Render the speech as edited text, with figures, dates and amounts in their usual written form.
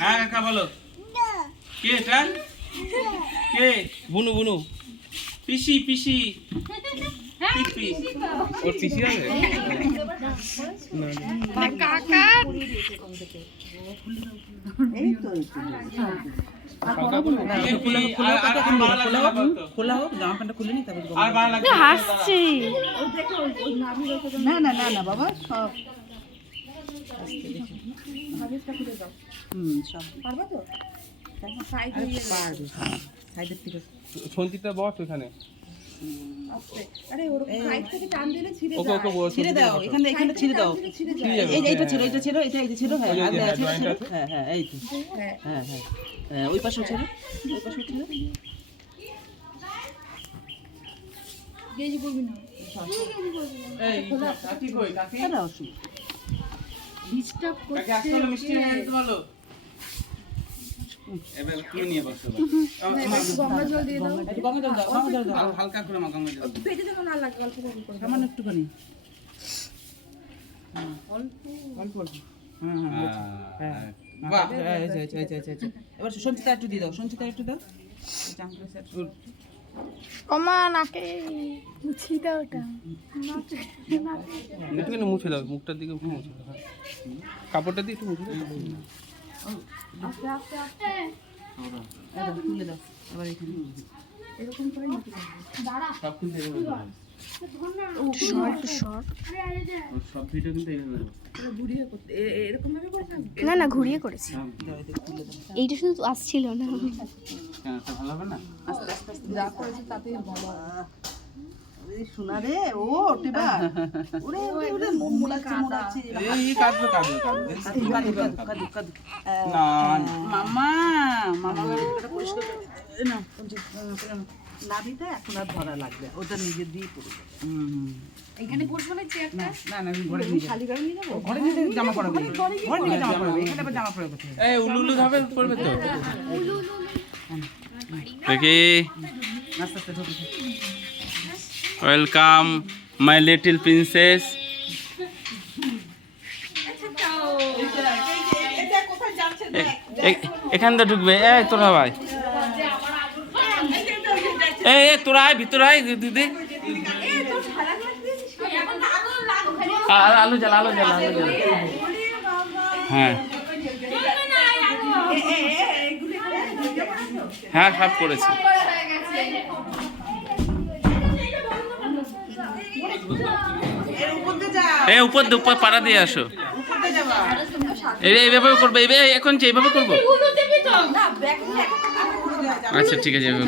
হ্যাঁ কাকা বলো। কে এটা? কে? বুনু বুনু। পিসি পিসি। পিসি। ওর পিসি হবে? না কাকা। এই তো খোলা হোক, জামা প্যান্টটা খুলে নি তারপর হাসছি। না না না না বাবা, সব সব পারবা তো? সাইডের থেকে সঞ্চিতা বস ওখানে। আরে ওর সাইড থেকে টান দিলে ছিঁড়ে ওকে ওকে বস। ছিঁড়ে দাও, এখানে এখানে ছিঁড়ে দাও। এই এইটা ছিল, এইটা ছিল, এটা এইটা ছিল। হ্যাঁ হ্যাঁ হ্যাঁ এই তো। হ্যাঁ হ্যাঁ হ্যাঁ ওই পাশে ছিল, ওই পাশে ছিল। গেজি বলবি না। এই কাকি কই কাকি? আরে অসুবিধা ডিস্টার্ব কাকি করছে। আসলে মিষ্টি নিয়ে যেতে বলো। এবার তুই নিয়ে বসো। গঙ্গা জল দিয়ে দাও। একটু গঙ্গা জল দাও, গঙ্গা জল দাও। হালকা করে মাখা মজা। পেটে যেন না লাগে, অল্প করে করে। সামান্য একটুখানি অল্প অল্প অল্প। হ্যাঁ হ্যাঁ হ্যাঁ বাহ এবার সঞ্চিতা একটু দিয়ে দাও, সঞ্চিতা একটু দাও। ওমা নাকে মুছি দাও ওটা। একটুখানি মুছে দাও, মুখটার দিকে একটু মুছে দাও। কাপড়টা দিয়ে একটু মুছে দাও। আস্তে আস্তে আস্তে। এবার তুলে দাও, আবার এখানে এরকম করে নিতে হবে। দাঁড়া। সব কিন্তু এইভাবে হবে। Short short. ওর সব ভিডিও কিন্তু এইভাবে হবে। ঘুরিয়ে করতে এরকম ভাবে করতে হবে। না না ঘুরিয়ে করেছি। দাও এদিকে তুলে দাও। এইটা শুধু আসছিল না। হ্যাঁ তো ভালো হবে না? আস্তে আস্তে আস্তে যা করেছি তাতেই ভালো। ওরে সোনা রে, ও টিবা ওরে ওরে ওরে মোড়াচ্ছে মোড়াচ্ছে। এই কাটবে কাটবে কাটবে। কাদু কাদু না মামা মামা এটা পরিষ্কার করে দিতে না নাভিটা এখন আর ধরা লাগবে, ওটা নিজে দিয়ে পড়বে। এখানে বসবো না চেয়ারটা। না না আমি ঘরে নিয়ে যাবো, খালি ঘরে নিয়ে যাবো, ঘরে নিয়ে জামা পরাবে, ঘরে নিয়ে জামা পরাবে, এখানে আবার জামা পরাবে কোথায়? এই উলু উলু ধাবে পড়বে তো। দেখি আস্তে আস্তে ঢুকে ওয়েলকাম মাই লিটল প্রিন্সেস। এখান দিয়ে ঢুকবে। এই তোরা ভাই, এই তোরা আয় ভিতরে আয় দিদি। আলু জ্বালা আলু জ্বালা আলু জ্বালা। হ্যাঁ হ্যাঁ সব করেছি। এই উপর দিয়ে উপর পাড়া দিয়ে আসো। এইভাবে করবে, এইভাবে এখন এইভাবে করবো। আচ্ছা ঠিক আছে এইভাবে।